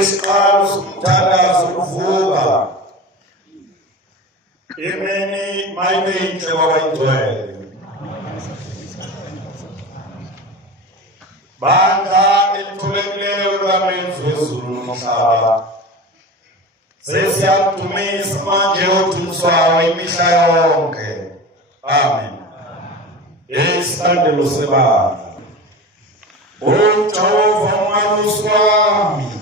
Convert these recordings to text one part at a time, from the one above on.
Isiqalo somthandazo uvuka imini mayinhle kwabangcwele bandla elithulekileyo lukamenzi wezulu nomhlaba sesiyakudumisa manje odumiswayo imihla yonke. Amen. Isandelo sebandla. uJehova umalusi wami,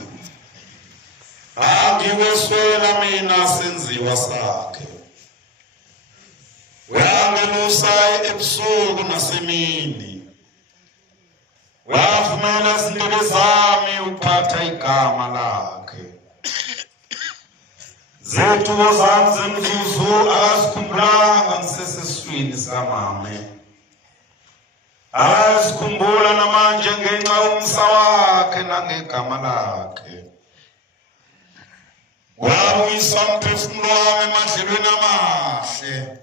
angiweswela mina senziwa sakhe. Uyangelusa ebusuku nasemini, uyavumela izindebe zami ukuphatha igama lakhe. Zethuko zami zenzuzu akasikhumbulanga ngisesesiswini sikamame, akasikhumbula namanje ngenxa yomsa wakhe nangegama lakhe. Wawisa umphefumulo wami emadlelweni amahle,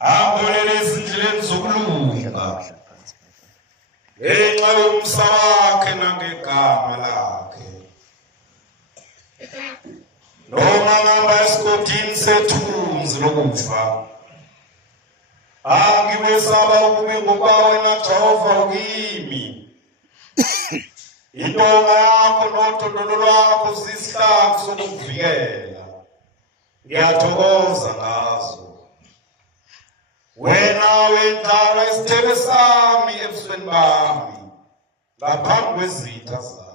ambolele ezindleleni zokulunga ngenxa yomsa wakhe nangegama lakhe. Noma ngihamba esigodini sethunzi lokufa, angiwesaba ukubi ngoba wena Jehova ukimi. Intonga yakho nodondolo lwakho zisihlangu sokuvikela, ngiyathokoza ngazo. Wena wendlala isithebe sami ebusweni bami ngaphambi kwezitha zami.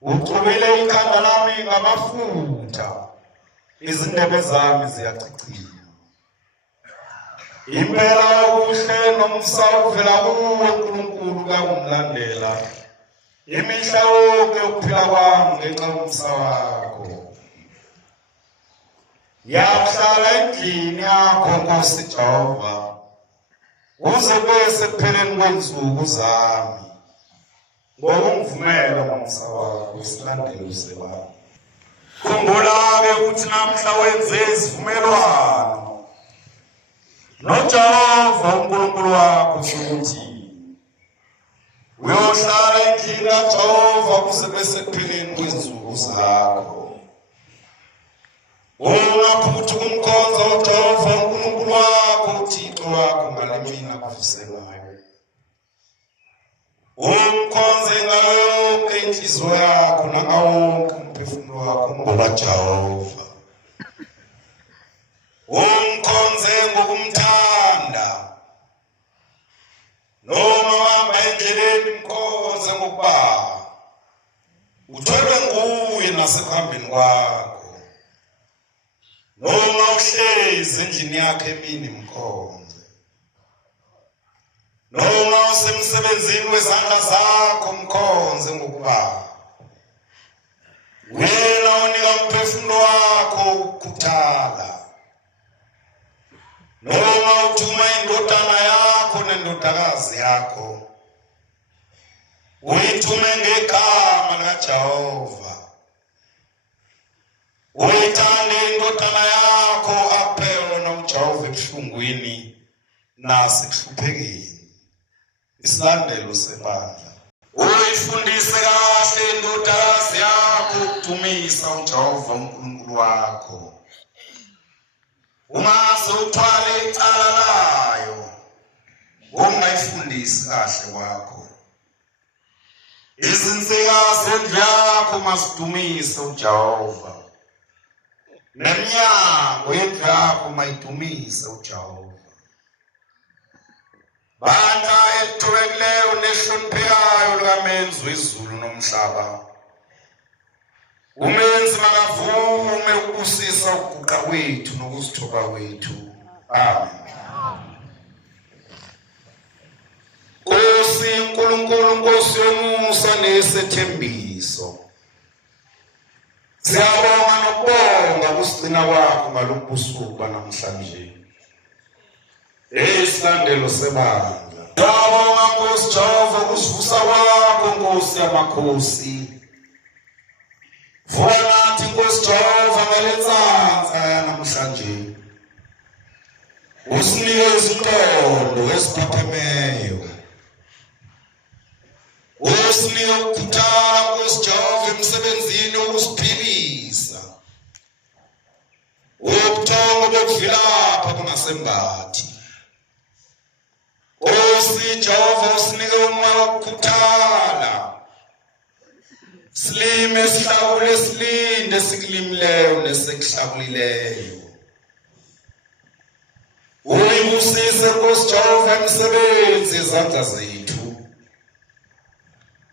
Uxubile ikhanda lami ngamafutha, izindebe zami ziyachicima. Impela okuhle nomsa uvela kuwe uNkulunkulu kakumlandela imihla yonke ukuphila kwami ngenxa yomsa wakho. Yahlala endlini yakho Nkosi Jehova, kuze kube sekupheleni kwensuku zami. Ngokungivumela ngomsa wakho isilandelo sebandla. Khumbula-ke ukuthi namhla wenze isivumelwano noJehova uNkulunkulu wakho sokuthi uyohlala endlini kaJehova kuze kube sekupheleni kwensuku zakho. Ungaphuthi ukumkhonza uJehova uNkulunkulu wakho uThixo wakho ngale mina akuvuselayo. Umkhonze ngayo yonke inhliziyo yakho nangawo wonke umphefumulo wakho ngoba Jehova. Umkhonze ngokumthanda, noma uhamba endleleni mkhonze ngokuba uthwelwe nguye nasekuhambeni kwakho. Noma uhlezi endlini yakhe emini mkhonze, noma usemsebenzini wezandla zakho mkhonze ngokuba wena unika umphefumulo wakho ukukhuthala. Noma uthuma indodana yakho nendodakazi yakho, uyithume ngegama likaJehova. Uyithande indodana yakho aphewe noJehova ebuhlungwini nasekuhluphekeni. Isilandelo sebandla. Uyifundise kahle indodakazi yakho ukudumisa uJehova uNkulunkulu wakho. Ungaze uthwale icala layo ungayifundisi kahle kwakho. Izinsikazi zendlu yakho masidumise uJehova, neminyango yendlu yakho mayidumise uJehova. Bandla elithobekileyo nehloniphekayo likamenzi wezulu nomhlaba, umenzi makavume ukubusisa ukuguqa kwethu nokuzithoba kwethu. Amen. Nkosi uNkulunkulu, Nkosi yomusa nesethembiso, siyabonga ngokucina kwakho ngalokubusuku banamhlanje. Isandelo sebandla. Ngiyabonga Nkosi Jehova ukusivusa kwakho Nkosi yamakhosi. Vuka nathi Nkosi Jehova ngalenzansa namhlanje. Usinike iziqondo eziphathemeyo. Usinike ukukhuthala Nkosi Jehova emsebenzini wokusiphilisa. Ubuthongo bokuvilapha bungasembathi. Nkosi Jehova usinike umoya wokukhuthala. Silime sihlakule silinde sikulimileyo nesekuhlakulileyo. Uyibusise Nkosi Jehova emsebenzi izandla zethu.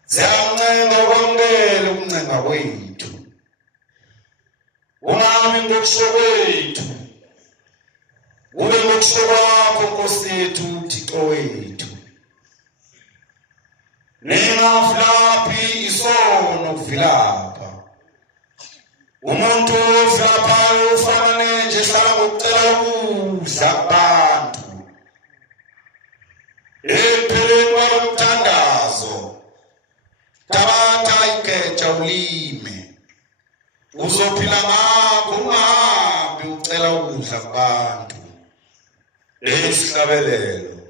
Siyamncenga ukwamukela ukuncenga kwethu. Ungabi ngokusho kwethu. Ube ngokusho kwakho Nkosi yethu Thixo wethu. Ningavulaphi isono kuvilapha. Umuntu ovilaphayo ufana nenje ehlala ngokucela ukudla kubantu. Empilweni kwalomthandazo tabatha igeja ulime. Uzophila ngakho ungahambi ucela ukudla kubantu. Isihlabelelo.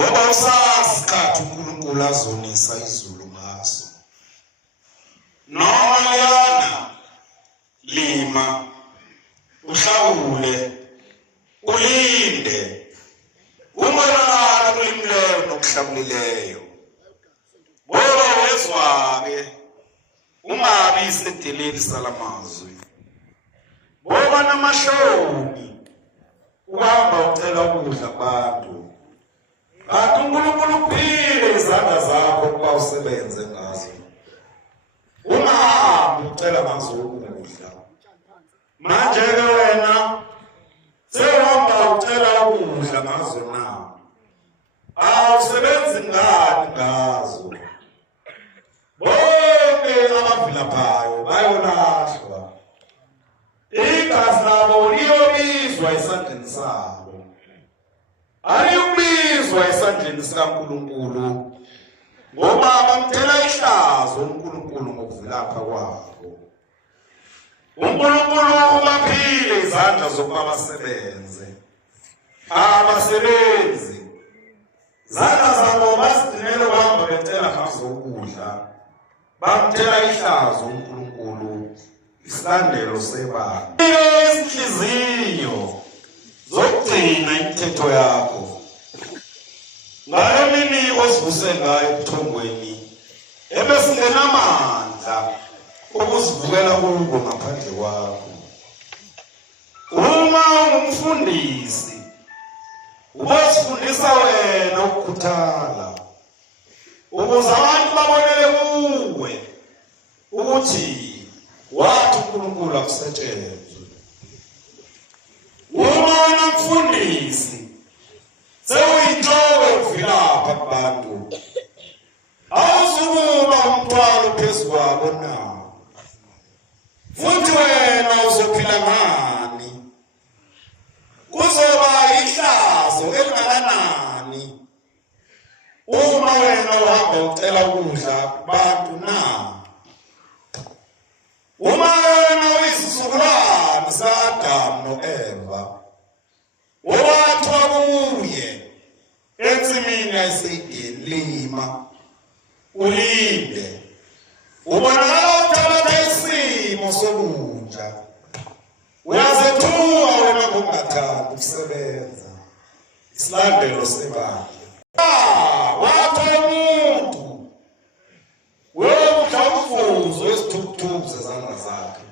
ngoba usazi isikhathi uNkulunkulu azonisa izulu ngaso. Noma liyana lima uhlawule ulinde umonakalo kulimleyo nokuhlabulileyo. Ngoba wezwa-ke ungabi isedeleni salamazwi. Ngoba namahloni uhamba ucela ukudla kubantu. Kanti uNkulunkulu uphile izandla zakho ukuba usebenze ngazo. Ungahambi ucela ngazo ukudla. Manje-ke wena sewuhamba ucela ukudla ngazo na? Awusebenzi ngani ngazo? Bonke abavilaphayo bayolahlwa. Igazi labo liyobizwa esandleni sabo. Aliyubizwa esandleni sikaNkulunkulu ngoba bamthela ihlazo uNkulunkulu ngokuvilapha kwabo. uNkulunkulu ubaphile izandla zokuba basebenze. Abasebenzi izandla zabo bazigcinele ukuhamba becela ngazo ukudla. Bamthela ihlazo uNkulunkulu isilandelo sebandla. Izinhliziyo zokugcina imithetho yakho. Ngalo mini osivuse ngayo ebuthongweni ebesingenamandla ukuzivukela kubo ngaphandle kwakho. Uma ungumfundisi ubasifundisa wena ukukhuthala ukuze abantu babonele kuwe ukuthi wathi uNkulunkulu akusetshenzwe. Uma ungumfundisi sewuyinhloko yokuvilapha kubantu awuzukuba umthwalo phezu kwabo na? Futhi wena uzophila ngani? Kuzoba ihlazo elingakanani uma wena uhamba ucela ukudla kubantu na? Uma wena uyisizukulwane sika-Adamu no-Eva owathwa kuye ensimini yaseyideni lima ulinde ubonakala uthabatha isimo sobunja. Uyazethuka wena ngokungathandi ukusebenza isilandelo sebandla. Wathwa umuntu uyokudla umvuzo wesithukuthuku zezandla zakhe.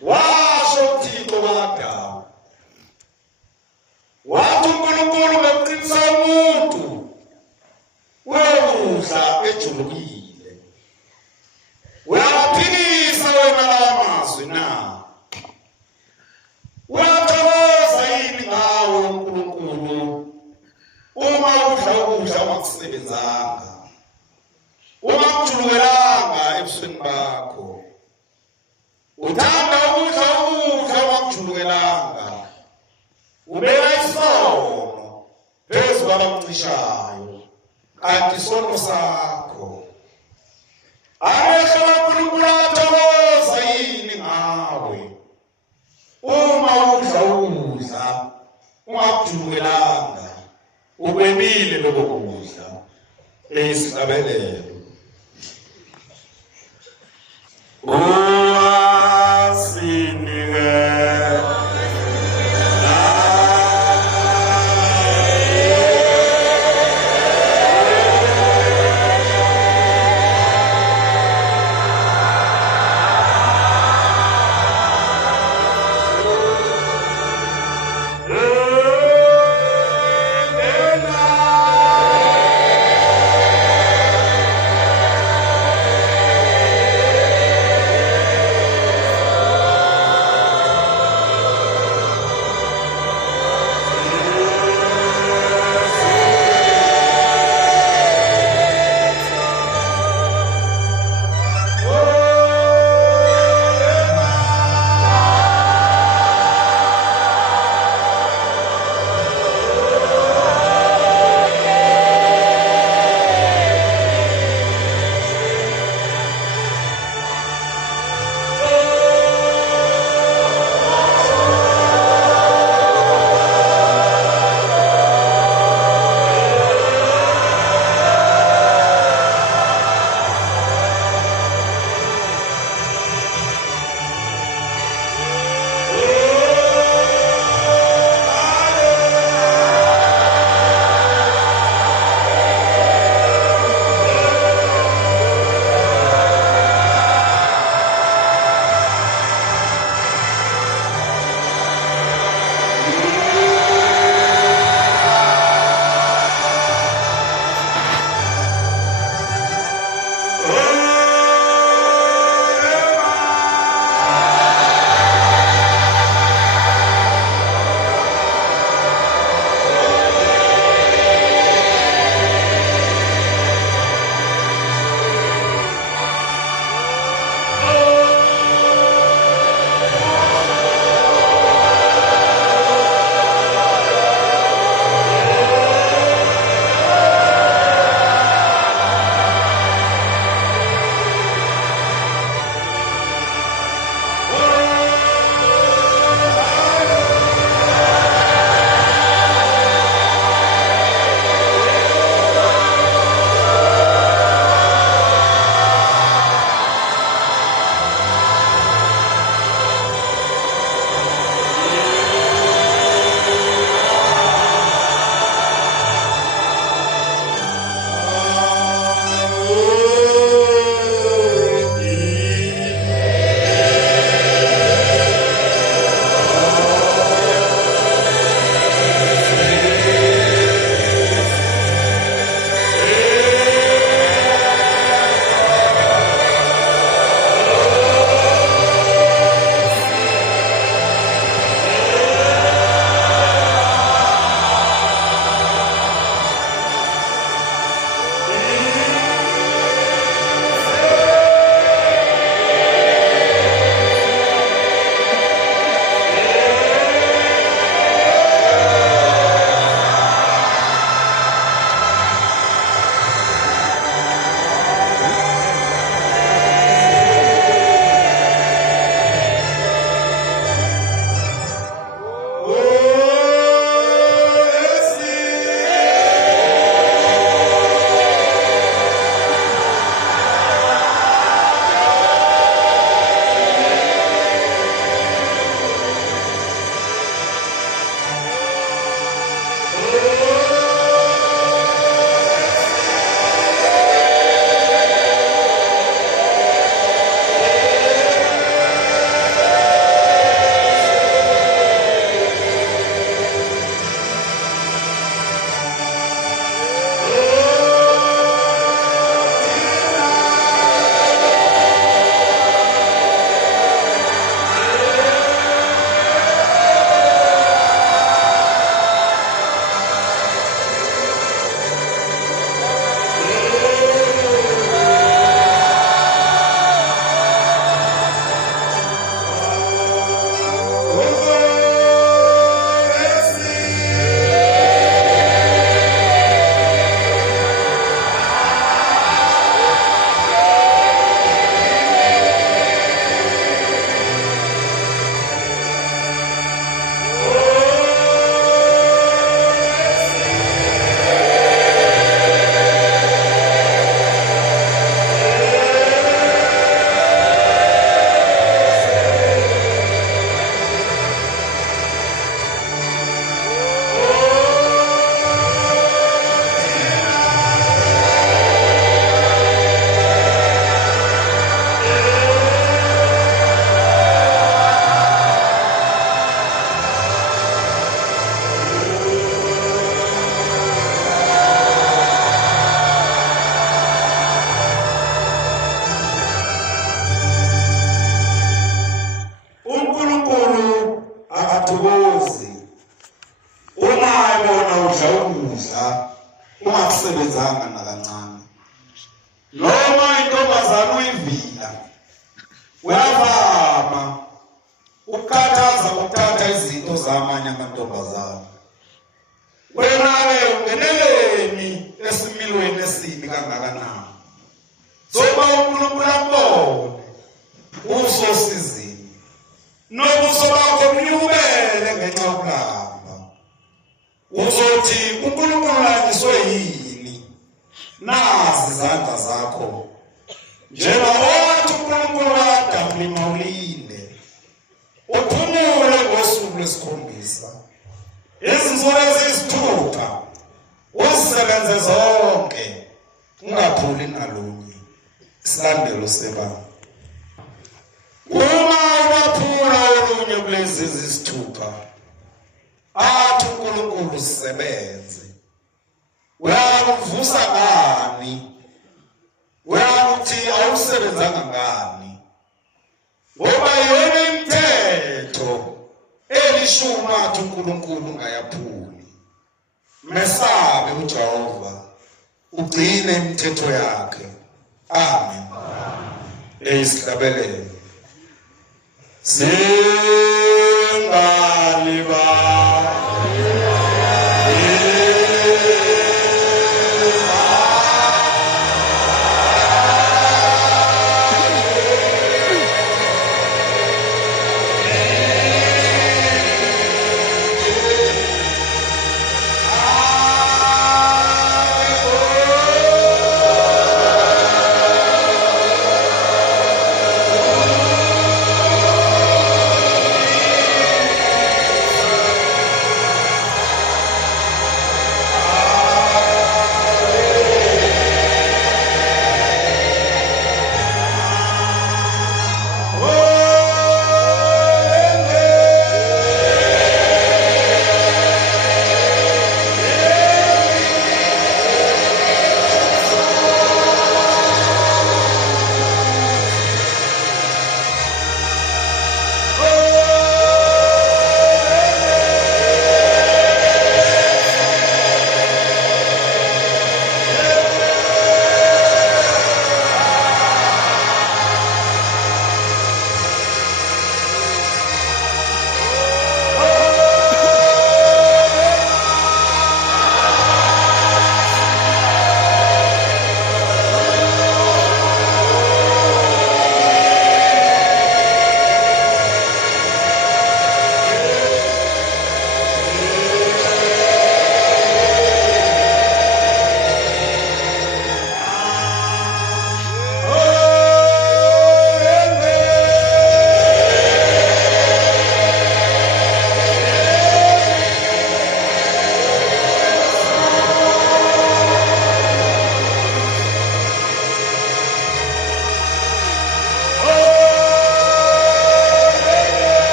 Washo uThixo kaAdamu wathi uNkulunkulu ngeqiniso umuntu uyokudla ejulukile. Uyaphikisa wena lawa mazwi na? Uyathokoza yini ngawo uNkulunkulu uma udla ukudla ongakusebenzanga, ungakujulukelanga ebusweni bakho? Uthanda ukudla ongakujulukelanga, ubeka isono phezu kwabakucishayo, kanti isono sakho. Amehlo kaNkulunkulu athokoza yini ngawe uma udla ukudla ungakujulukelanga, ukwebile lokho kudla eyisihlabelelo. ungasebenzanga nakancane. Noma intombazana uyivila, uyavama ukukhathaza ukuthatha izinto zamanye amantombazana. Wena-ke ungeneleni esimilweni esibi kangakanani? Zoba uNkulunkulu akubone usosizini, nobuso bakho bunyukubele ngenxa yokulamba. Uzothi uNkulunkulu lanyiswe yini? Nazi izandla zakho, njengoba wathi uNkulunkulu kaAdamu limawulile, uphumule ngosuku lwesikhombisa. Izinsuku eziyisithupha uzisebenze zonke, ungaphuli nalunye. Isilandelo sebanga. Uma ubaphula olunye kulezi eziyisithupha, athi uNkulunkulu sisebenze. Uyakuvusa ngani? Uyakuthi awusebenzanga ngani? Ngoba yona imithetho elishumi athi uNkulunkulu ungayaphuli. Mesabe uJehova, ugcine imithetho yakhe. Amen. Isihlabelelo. Singaliba